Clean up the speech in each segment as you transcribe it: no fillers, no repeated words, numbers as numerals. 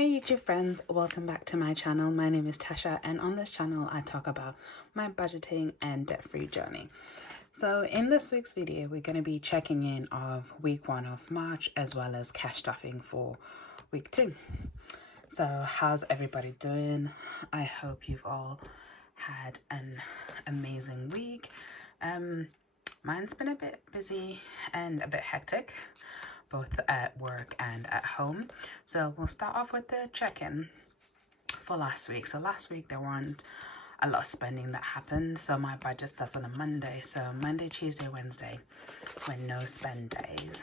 Hey YouTube friends, welcome back to my channel. My name is Tasha, and on this channel I talk about my budgeting and debt-free journey. So in this week's video we're going to be checking in of week 1 of March as well as cash stuffing for week 2. So how's everybody doing? I hope you've all had an amazing week. Mine's been a bit busy and a bit hectic, both at work and at home. So we'll start off with the check-in for last week. So last week there weren't a lot of spending that happened. So my budget starts on a Monday. So Monday, Tuesday, Wednesday were no spend days.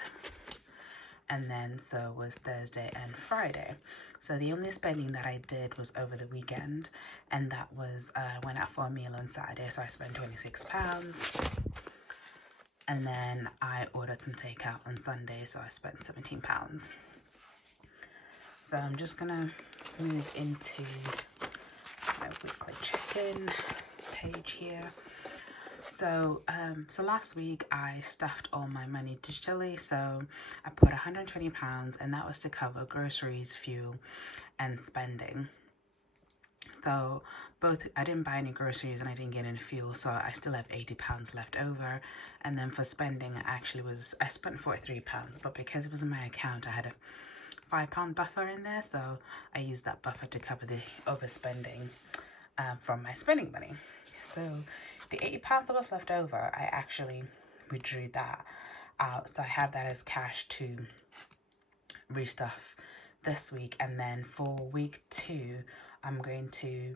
And then so was Thursday and Friday. So the only spending that I did was over the weekend, and that was went out for a meal on Saturday. So I spent £26. And then I ordered some takeout on Sunday, so I spent £17. So I'm just gonna move into my weekly check-in page here. So last week I stuffed all my money digitally. So I put £120, and that was to cover groceries, fuel, and spending. So I didn't buy any groceries and I didn't get any fuel, so I still have £80 left over. And then for spending, I spent £43, but because it was in my account, I had a £5 buffer in there, so I used that buffer to cover the overspending from my spending money. So the £80 that was left over, I actually withdrew that out, so I have that as cash to restuff this week. And then for week 2, I'm going to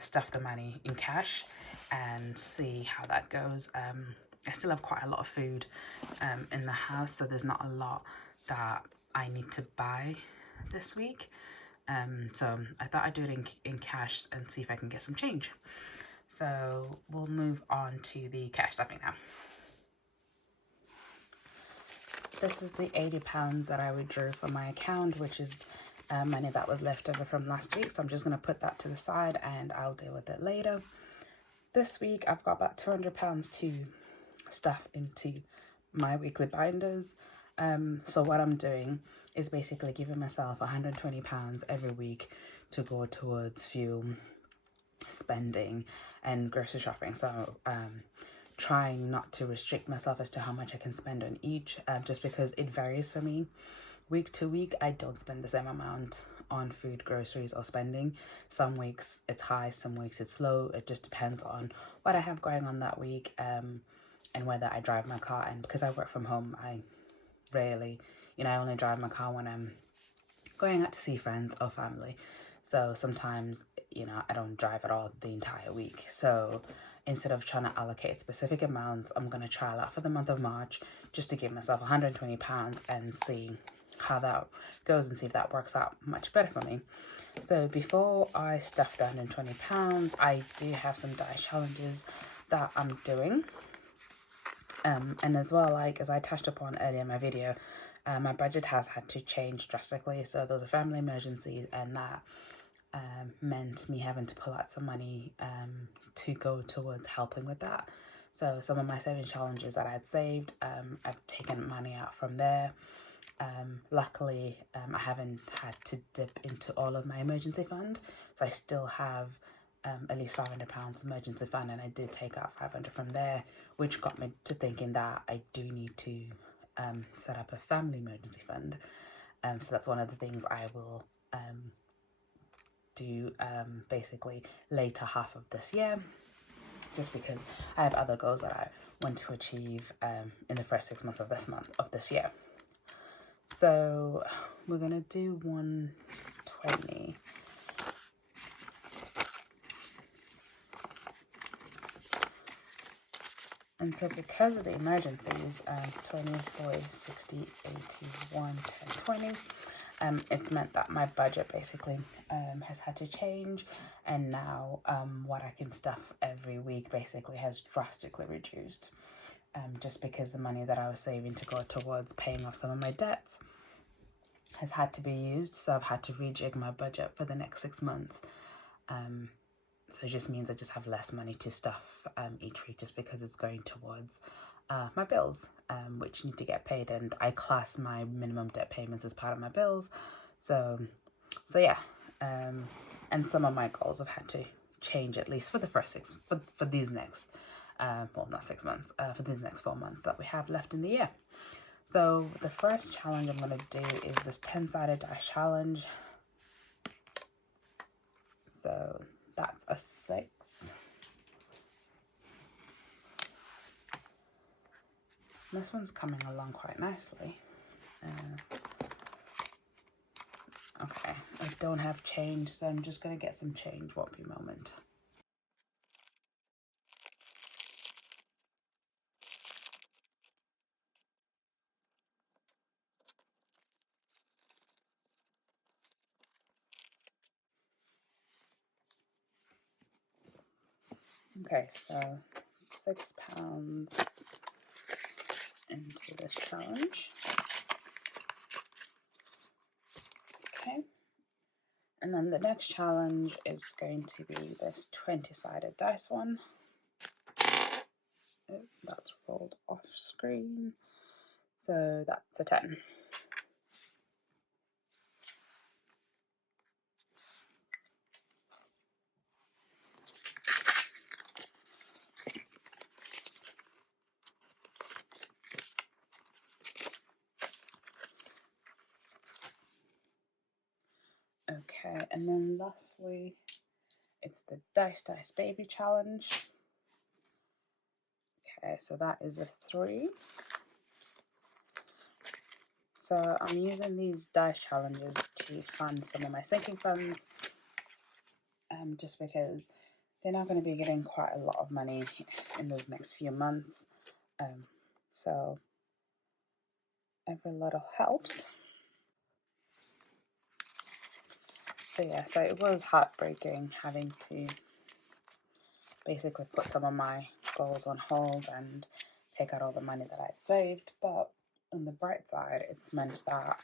stuff the money in cash and see how that goes. I still have quite a lot of food in the house, so there's not a lot that I need to buy this week. So I thought I'd do it in cash and see if I can get some change. So we'll move on to the cash stuffing now. This is the £80 that I withdrew from my account, which is money that was left over from last week. So I'm just going to put that to the side and I'll deal with it later. This week I've got about £200 to stuff into my weekly binders. So what I'm doing is basically giving myself £120 every week to go towards fuel, spending, and grocery shopping. So trying not to restrict myself as to how much I can spend on each, just because it varies for me. Week to week, I don't spend the same amount on food, groceries, or spending. Some weeks it's high, some weeks it's low. It just depends on what I have going on that week, and whether I drive my car. And because I work from home, I rarely, I only drive my car when I'm going out to see friends or family. So sometimes, I don't drive at all the entire week. So instead of trying to allocate specific amounts, I'm going to trial out for the month of March just to give myself £120 and see how that goes and see if that works out much better for me. So before I stuff the £120, I do have some diet challenges that I'm doing. And as well, as I touched upon earlier in my video, my budget has had to change drastically. So there was a family emergency, and that meant me having to pull out some money to go towards helping with that. So some of my saving challenges that I had saved, I've taken money out from there. Luckily, I haven't had to dip into all of my emergency fund, so I still have at least £500 emergency fund, and I did take out 500 from there, which got me to thinking that I do need to set up a family emergency fund. So that's one of the things I will do basically later half of this year, just because I have other goals that I want to achieve in the first 6 months of this year. So we're gonna do 120. And so because of the emergencies, 20, 40, 60, 80, 1, 10, 20, it's meant that my budget basically has had to change, and now what I can stuff every week basically has drastically reduced, just because the money that I was saving to go towards paying off some of my debts has had to be used. So I've had to rejig my budget for the next 6 months. So it just means I just have less money to stuff each week, just because it's going towards my bills, which need to get paid, and I class my minimum debt payments as part of my bills. So So yeah, and some of my goals have had to change, at least for the first for these next well, not 6 months, for these next 4 months that we have left in the year. So the first challenge I'm going to do is this 10-sided dice challenge. So that's a 6. This one's coming along quite nicely. Okay, I don't have change, so I'm just going to get some change. Won't be a moment. Okay, so £6 into this challenge. Okay, and then the next challenge is going to be this 20-sided dice one. Oh, that's rolled off screen, so that's a 10. Okay, and then lastly, it's the Dice Baby challenge. Okay, so that is a 3. So I'm using these dice challenges to fund some of my sinking funds, just because they're not going to be getting quite a lot of money in those next few months. So every little helps. So yeah, so it was heartbreaking having to basically put some of my goals on hold and take out all the money that I'd saved. But on the bright side, it's meant that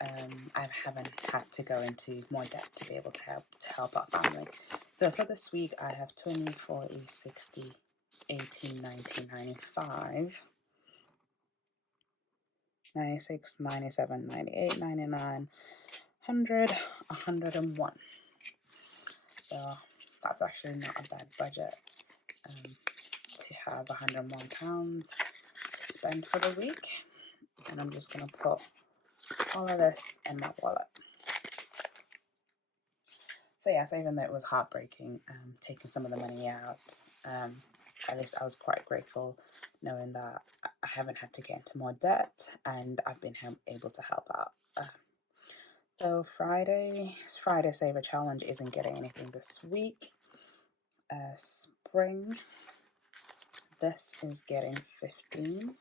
I haven't had to go into more debt to be able to help our family. So for this week, I have 20, 40, 60, 80, 90, 95, 96, 97, 98, 99, 100, 101. So that's actually not a bad budget to have £101 to spend for the week. And I'm just going to put all of this in my wallet. So yeah, so even though it was heartbreaking taking some of the money out, at least I was quite grateful knowing that I haven't had to get into more debt and I've been able to help out. So Friday Saver Challenge isn't getting anything this week. Spring, this is getting 15.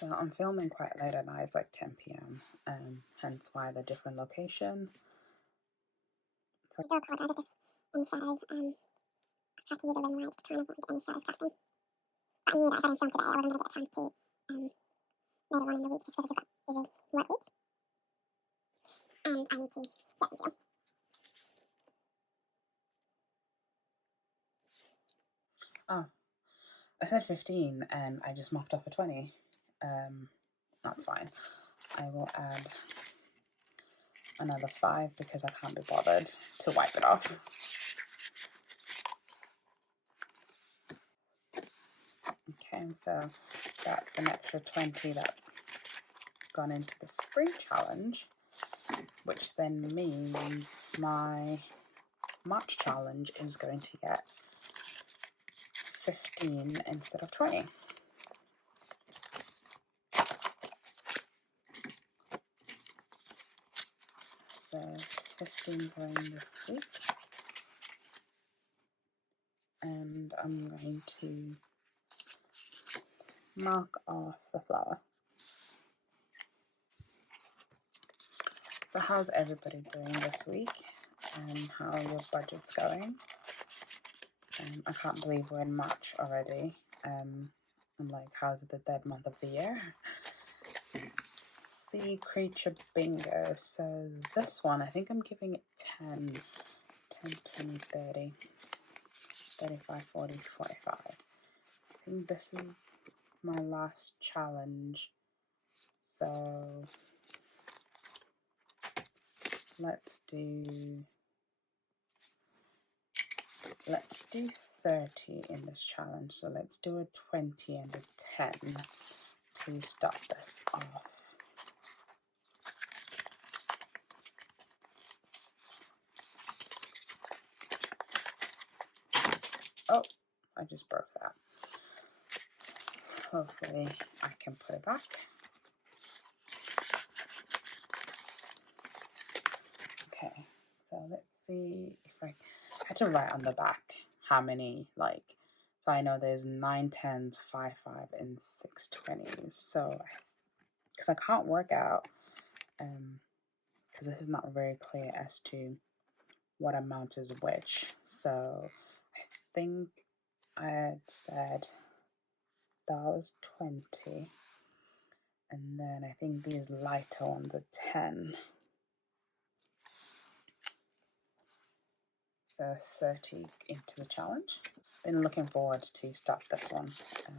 So I'm filming quite late at night, it's like 10 p.m. Hence why the different location. So I do apologize if there's any shadows. I tried to use a ring light to try and avoid any shadows casting. But I knew that if I didn't film today, I wasn't going to get a chance to later on in the week, just because I've just got busy work week. And I need to get the video. Oh, I said 15 and I just marked off a 20. That's fine. I will add another 5 because I can't be bothered to wipe it off. Okay, so that's an extra 20 that's gone into the spring challenge, which then means my March challenge is going to get 15 instead of 20. So 15 going this week. And I'm going to mark off the flower. So how's everybody doing this week? And how are your budgets going? I can't believe we're in March already. I'm like, how's it the third month of the year? Sea creature bingo. So this one, I think I'm giving it 10, 20, 30, 35, 40, 45. think this is my last challenge. So let's do 30 in this challenge. So let's do a 20 and a 10 to start this off. Oh, I just broke that. Hopefully I can put it back. Okay, so let's see if I had to write on the back how many, like, so I know there's 9 10s, 5 5, and 6 20s. So, because I can't work out, because this is not very clear as to what amount is which. So I think I had said that was 20, and then I think these lighter ones are 10. So 30 into the challenge. Been looking forward to start this one.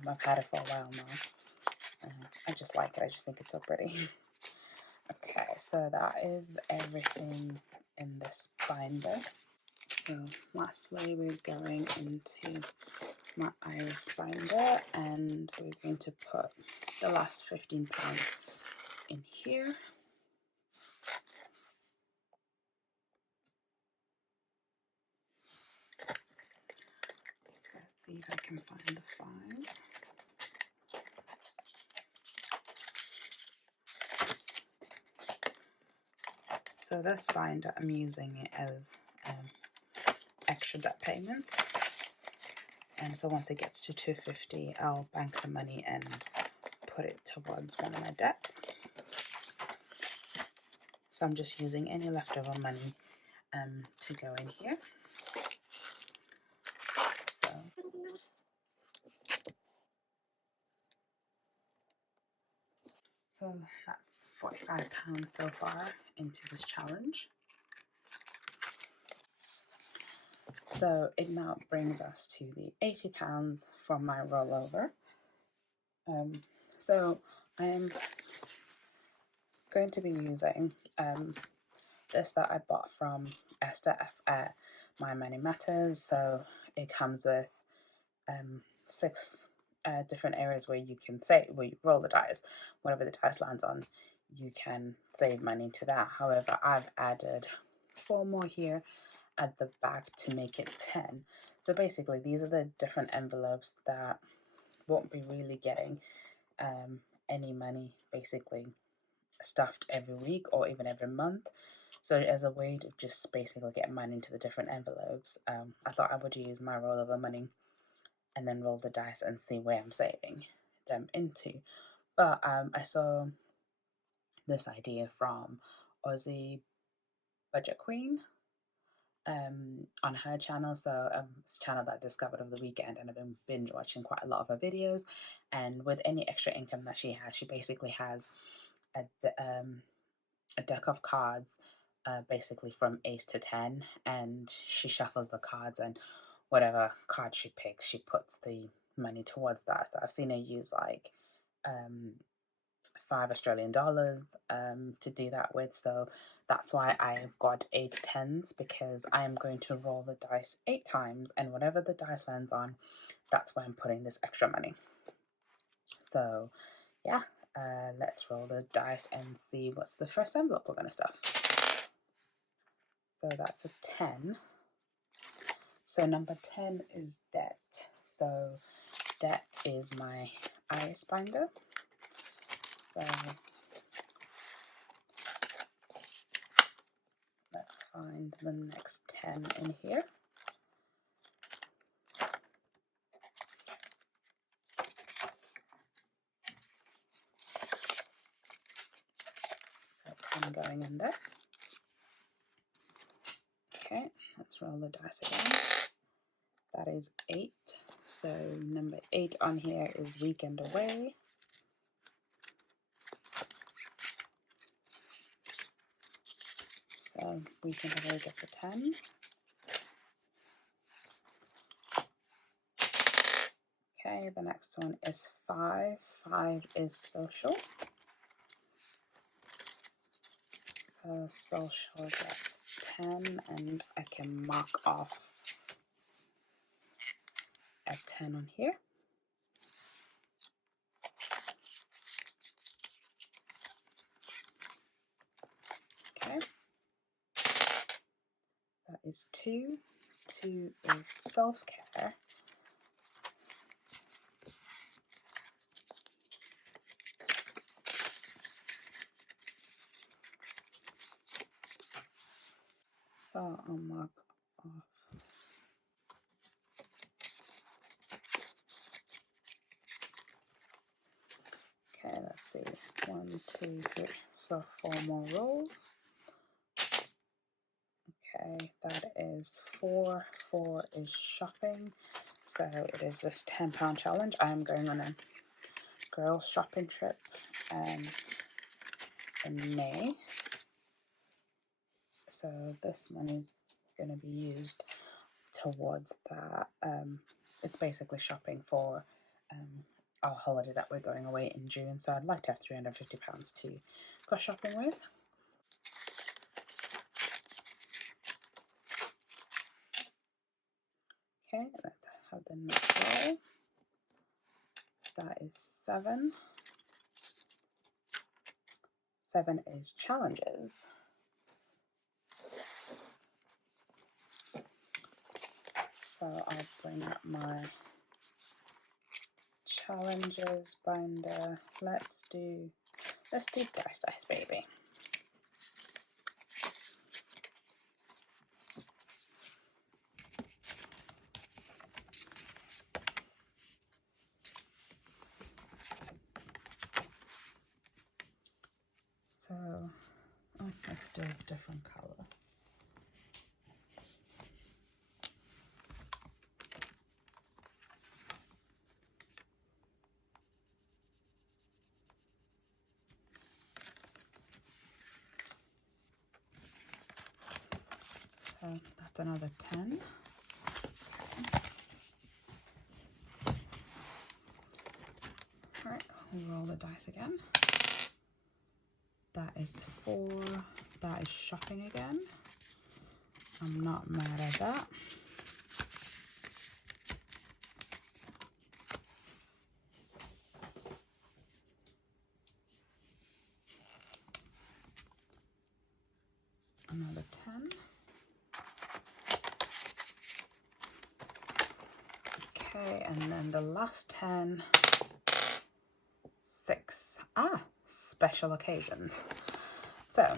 I've had it for a while now. I just like it. I just think it's so pretty. Okay, so that is everything in this binder. So lastly, we're going into my iris binder, and we're going to put the last £15 in here. So let's see if I can find the 5s. So this binder, I'm using it as extra debt payments. And so once it gets to 250, I'll bank the money and put it towards one of my debts. So I'm just using any leftover money to go in here. So that's £45 so far into this challenge. So it now brings us to the £80 from my rollover. So I am going to be using this that I bought from Esther at My Money Matters. So it comes with 6 different areas where you can save, where you roll the dice. Whatever the dice lands on, you can save money to that. However, I've added 4 more here at the back to make it 10. So basically, these are the different envelopes that won't be really getting any money basically stuffed every week or even every month. So as a way to just basically get money into the different envelopes, I thought I would use my rollover money and then roll the dice and see where I'm saving them into. But I saw this idea from Aussie Budget Queen on her channel. So it's a channel that I discovered over the weekend, and I've been binge watching quite a lot of her videos. And with any extra income that she has, she basically has a deck of cards, basically from ace to 10, and she shuffles the cards, and whatever card she picks, she puts the money towards that. So I've seen her use like $5 Australian to do that with. So that's why I've got 8 10s, because I am going to roll the dice 8 times, and whatever the dice lands on, that's where I'm putting this extra money. So yeah, let's roll the dice and see what's the first envelope we're going to stuff. So that's a 10. So number 10 is debt. So debt is my iris binder. So let's find the next 10 in here. So 10 going in there. Okay, let's roll the dice again. That is 8. So number 8 on here is weekend away. So weekend away gets a 10. Okay, the next one is 5. 5 is social. So social gets 10, and I can mark off a 10 on here. Okay, that is 2. 2 is self-care. So I'll mark off. Okay, let's see. 1, 2, 3. So 4 more rows. Okay, that is 4. 4 is shopping. So it is this £10 challenge. I'm going on a girls shopping trip in May. So this money is going to be used towards that. It's basically shopping for our holiday that we're going away in June. So I'd like to have £350 to go shopping with. Okay, let's have the next roll. That is 7. 7 is challenges. So I'll bring up my challenges binder. Let's do dice, baby. So let's do a different color. So that's another 10. All right, we'll roll the dice again. That is 4. That is shopping again. I'm not mad at that. Another 10. Okay, and then the last 10. 6. Special occasions. So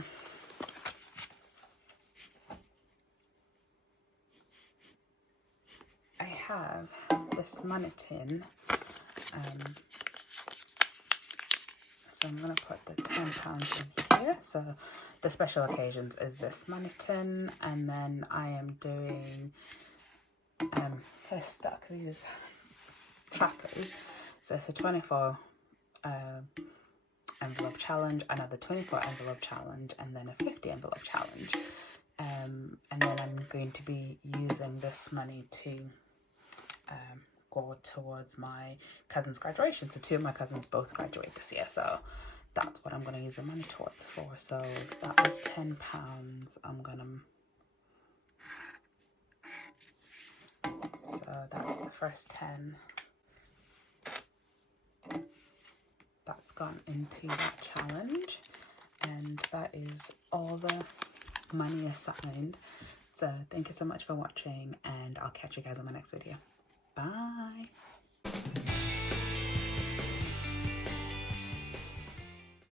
I have this money tin. So I'm going to put the £10 in here. So the special occasions is this money tin, and then I am doing I stuck these trackers. So it's a 24 envelope challenge, another 24 envelope challenge, and then a 50 envelope challenge. And then I'm going to be using this money to go towards my cousin's graduation. So 2 of my cousins both graduate this year, so that's what I'm going to use the money towards for. So that was £10. I'm gonna, so that's the first 10 that's gone into that challenge, and that is all the money assigned. So thank you so much for watching, and I'll catch you guys on my next video. Bye.